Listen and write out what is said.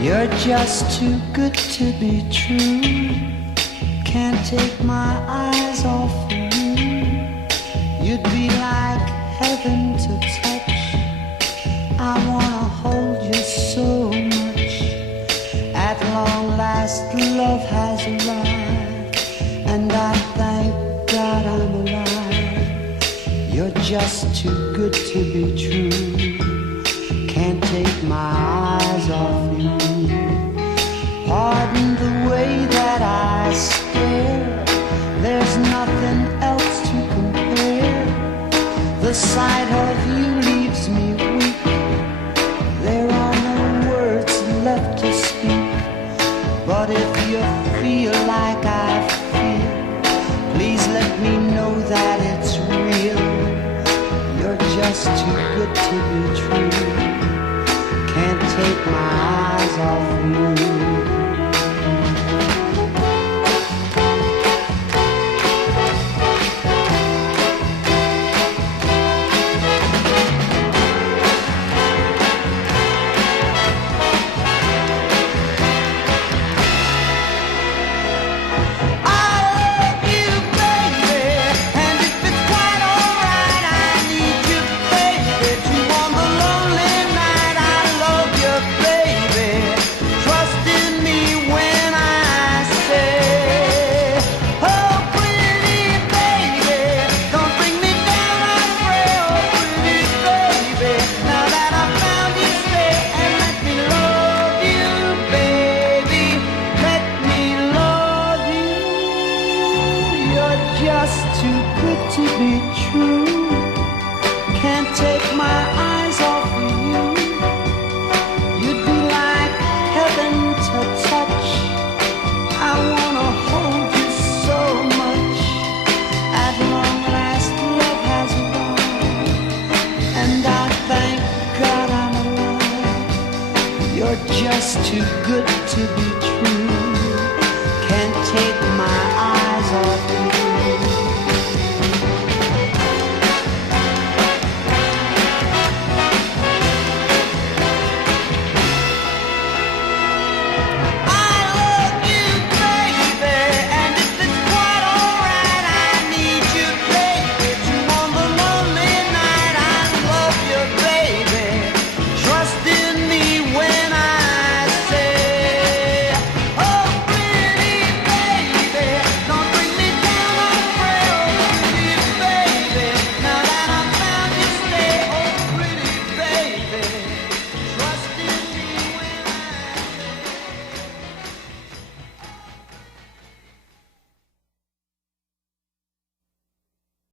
You're just too good to be true. Can't take my eyes off of you. You'd be like heaven to touch. I wanna hold you so much. At long last, love has arrived, and I thank God I'm alive. You're just too good to be true. Can't take my eyes off you. Pardon the way that I stare. There's nothing else to compare. The sight of you leaves me weak. There are no words left to speak. But if you feel like I feel, please let me know that it's real. You're just too good to be true. Can't take my eyes off you. Just too good to be true. Can't take my eyes off of you. You'd be like heaven to touch. I wanna hold you so much. At long last, love has arrived, and I thank God I'm alive. You're just too good to be true. Can't take my eyes off you.